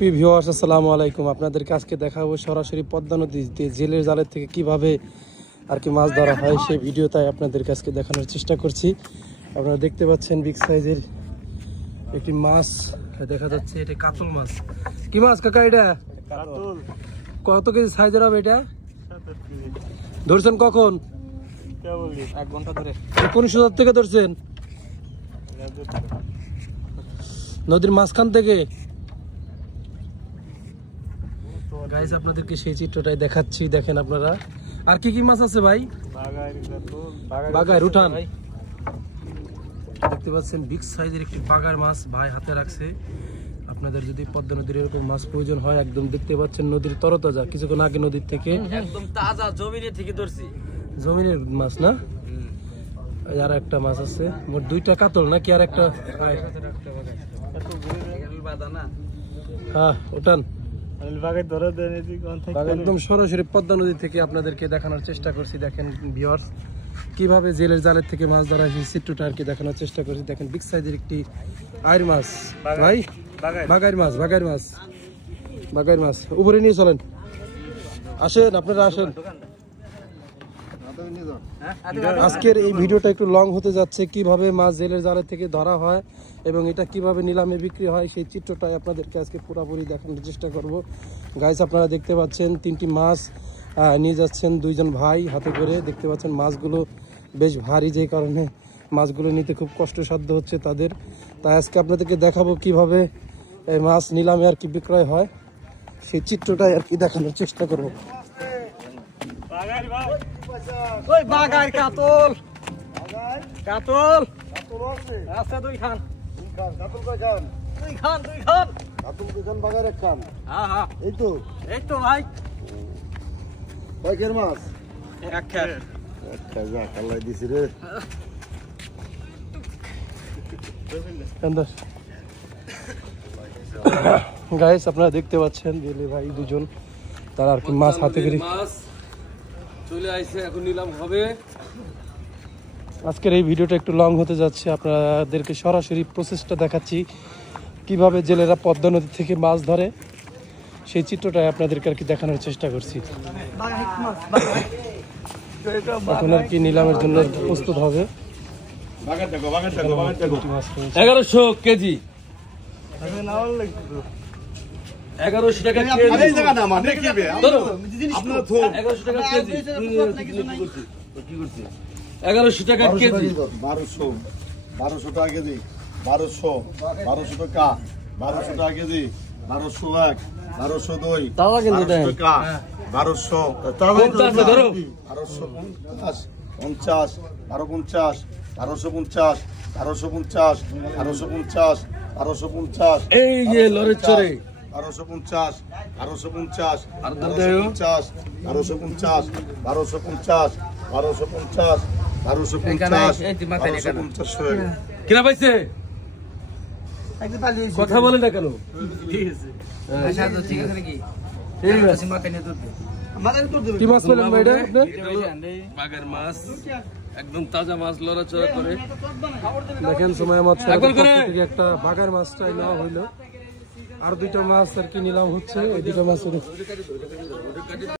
প্রিয় ভিউয়ার্স, আসসালামু আলাইকুম। আপনাদেরকে আজকে দেখাবো সরাসরি পদ্মা নদীতে জেলের জালের থেকে কিভাবে আর কি মাছ ধরা হয় সেই ভিডিও, তাই আপনাদেরকে আজকে দেখানোর চেষ্টা করছি। আপনারা দেখতে পাচ্ছেন বিগ সাইজের একটি মাছ দেখা যাচ্ছে, এটা কাতল মাছ। কি মাছ কাকা এটা? কাতল। কত কেজি সাইজের হবে এটা? ধরছেন কখন? 1 ঘন্টা ধরে। কোন সুযোগ থেকে ধরছেন? নদীর মাঝখান থেকে। গাইস আপনাদেরকে সেই চিত্রটাই দেখাচ্ছি, দেখেন আপনারা। আর কি কি মাছ আছে ভাই? বাগার উঠান। দেখতে পাচ্ছেন বিগ সাইজের একটি বাগার মাছ ভাই হাতে রাখছে। আপনাদের যদি পদ্মা নদীর এরকম মাছ প্রয়োজন হয়, একদম দেখতে পাচ্ছেন নদীর তরতাজা, কিছুক্ষণ আগে নদীর থেকে একদম তাজা জমিনে থেকে ধরছি। জমিনের মাছ না? আর একটা মাছ আছে, মোট দুইটা কাতল নাকি? আর একটা হ্যাঁ উঠান। একদম সরাসরি পদ্মা নদী থেকে আপনাদেরকে দেখানোর চেষ্টা করছি। দেখেন ভিউয়ার্স, কিভাবে জেলের জালের থেকে মাছ ধরা সেই চিত্রটা আর কি দেখানোর চেষ্টা করছি। দেখেন বিগ সাইজের একটি আইর মাছ ভাই, বাগাইর মাছ, বাগাইর মাছ, বাগাইর মাছ। উপরে নিয়ে চলেন, আসেন আপনারা আসেন। আজকের এই ভিডিওটা একটু লং হতে যাচ্ছে, কিভাবে মাছ জেলের জালের থেকে ধরা হয় এবং এটা কিভাবে নিলামে বিক্রি হয় সেই চিত্রটাই আপনাদেরকে আজকে পুরোপুরি দেখানোর চেষ্টা করব। গাইস আপনারা দেখতে পাচ্ছেন তিনটি মাছ নিয়ে যাচ্ছেন দুইজন ভাই হাতে করে। দেখতে পাচ্ছেন মাছগুলো বেশ ভারী, যে কারণে মাছগুলো নিতে খুব কষ্টসাধ্য হচ্ছে তাদের। তাই আজকে আপনাদেরকে দেখাবো কিভাবে এই মাছ নিলামে আর কি বিক্রয় হয় সেই চিত্রটাই আর কি দেখানোর চেষ্টা করব। ওই বাগার কাতল, কাতল আছে দুই খান। কাতল কয় খান? দুই খান, দুই খান। কাতল দুই খান, বাগার এক খান। হ্যাঁ হ্যাঁ, এই তো এই তো ভাই। কয় কের মাছ? এক খের। একটা যা কালাই দিছি রে। গাইস আপনারা দেখতে পাচ্ছেন জেলে ভাই দুজন, তারা আর কি মাছ হাতে করে মাছ চলে আসছে, এখন নিলাম হবে। আজকের এই ভিডিওটা একটু লং হতে যাচ্ছে, আপনাদেরকে সরাসরি প্রসেসটা দেখাচ্ছি কিভাবে জেলেরা পদ্মা নদী থেকে মাছ ধরে সেই চিত্রটাই আপনাদেরকে আর কি দেখানোর চেষ্টা করছি। এখন আর কি নিলামের জন্য প্রস্তুত হবে। 1100 কেজি, 1100 টাকা কেজি। এই জায়গা না মানে কি বে? ধরো, আপনারা থো 1100 টাকা কেজি। কি করছি? 1100 টাকা কেজি। 1200 1200 টাকা কেজি। 1200 টাকা 1200 টাকা কেজি। 1201 1202 তাজা কিন্তু দেন। 1200 50 ধরো। 1250 50 1250 1250 1250 1250 1250 এই যে লরের চরে 1250 1250 আর দাও 1250 1250 1250 1250 1250 কিনা পাইছে? কথা বলে না কেন? কি মাছ পেলেন ভাই এটা আপনি? বাগার মাছ, একদম তাজা মাছ, লড়াচড়া করে। দেখেন সময় মাছ একবার করে। থেকে একটা বাগার মাছটাই নেওয়া হইলো, আর দুইটা মাছ আর কি নিলাম হচ্ছে। ওই দুটো মাছ